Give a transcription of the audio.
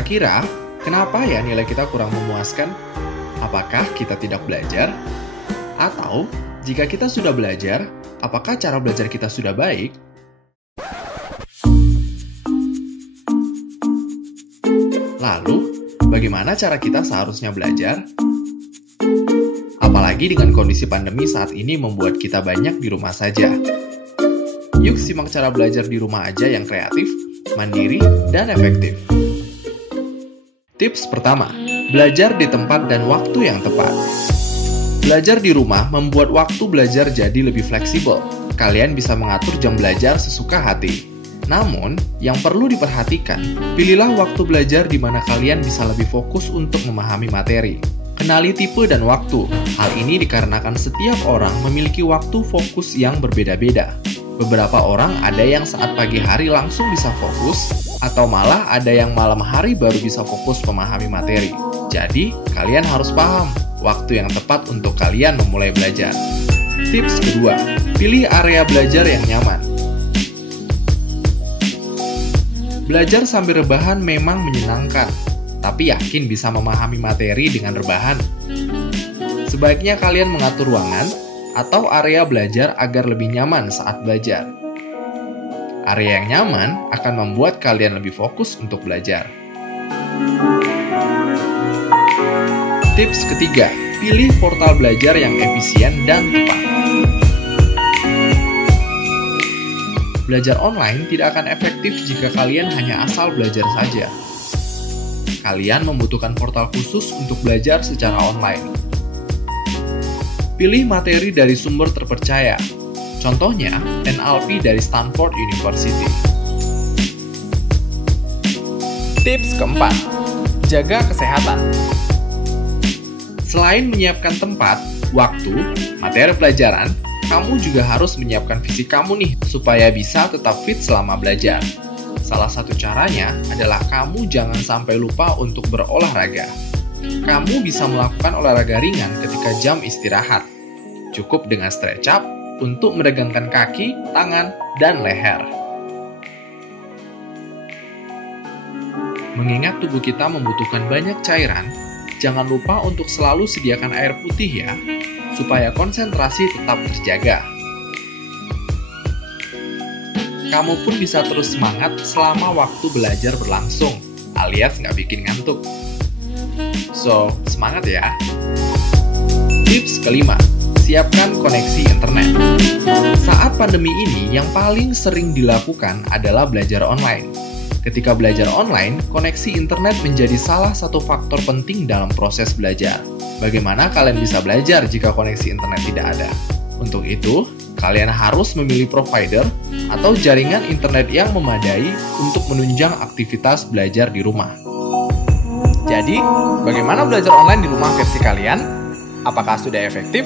Kira-kira, kenapa ya nilai kita kurang memuaskan? Apakah kita tidak belajar? Atau, jika kita sudah belajar, apakah cara belajar kita sudah baik? Lalu, bagaimana cara kita seharusnya belajar? Apalagi dengan kondisi pandemi saat ini membuat kita banyak di rumah saja. Yuk simak cara belajar di rumah aja yang kreatif, mandiri, dan efektif. Tips pertama, belajar di tempat dan waktu yang tepat. Belajar di rumah membuat waktu belajar jadi lebih fleksibel. Kalian bisa mengatur jam belajar sesuka hati. Namun, yang perlu diperhatikan, pilihlah waktu belajar di mana kalian bisa lebih fokus untuk memahami materi. Kenali tipe dan waktu. Hal ini dikarenakan setiap orang memiliki waktu fokus yang berbeda-beda. Beberapa orang ada yang saat pagi hari langsung bisa fokus, atau malah ada yang malam hari baru bisa fokus memahami materi. Jadi, kalian harus paham waktu yang tepat untuk kalian memulai belajar. Tips kedua, pilih area belajar yang nyaman. Belajar sambil rebahan memang menyenangkan, tapi yakin bisa memahami materi dengan rebahan? Sebaiknya kalian mengatur ruangan atau area belajar agar lebih nyaman saat belajar. Area yang nyaman akan membuat kalian lebih fokus untuk belajar. Tips ketiga, pilih portal belajar yang efisien dan tepat. Belajar online tidak akan efektif jika kalian hanya asal belajar saja. Kalian membutuhkan portal khusus untuk belajar secara online. Pilih materi dari sumber terpercaya. Contohnya, NLP dari Stanford University. Tips keempat, jaga kesehatan. Selain menyiapkan tempat, waktu, materi pelajaran, kamu juga harus menyiapkan fisik kamu nih, supaya bisa tetap fit selama belajar. Salah satu caranya adalah kamu jangan sampai lupa untuk berolahraga. Kamu bisa melakukan olahraga ringan ketika jam istirahat. Cukup dengan stretch up untuk meregangkan kaki, tangan, dan leher. Mengingat tubuh kita membutuhkan banyak cairan, jangan lupa untuk selalu sediakan air putih ya, supaya konsentrasi tetap terjaga. Kamu pun bisa terus semangat selama waktu belajar berlangsung, alias nggak bikin ngantuk. So, semangat ya! Tips kelima, siapkan koneksi internet. Saat pandemi ini, yang paling sering dilakukan adalah belajar online. Ketika belajar online, koneksi internet menjadi salah satu faktor penting dalam proses belajar. Bagaimana kalian bisa belajar jika koneksi internet tidak ada? Untuk itu, kalian harus memilih provider atau jaringan internet yang memadai untuk menunjang aktivitas belajar di rumah. Jadi, bagaimana belajar online di rumah versi kalian? Apakah sudah efektif?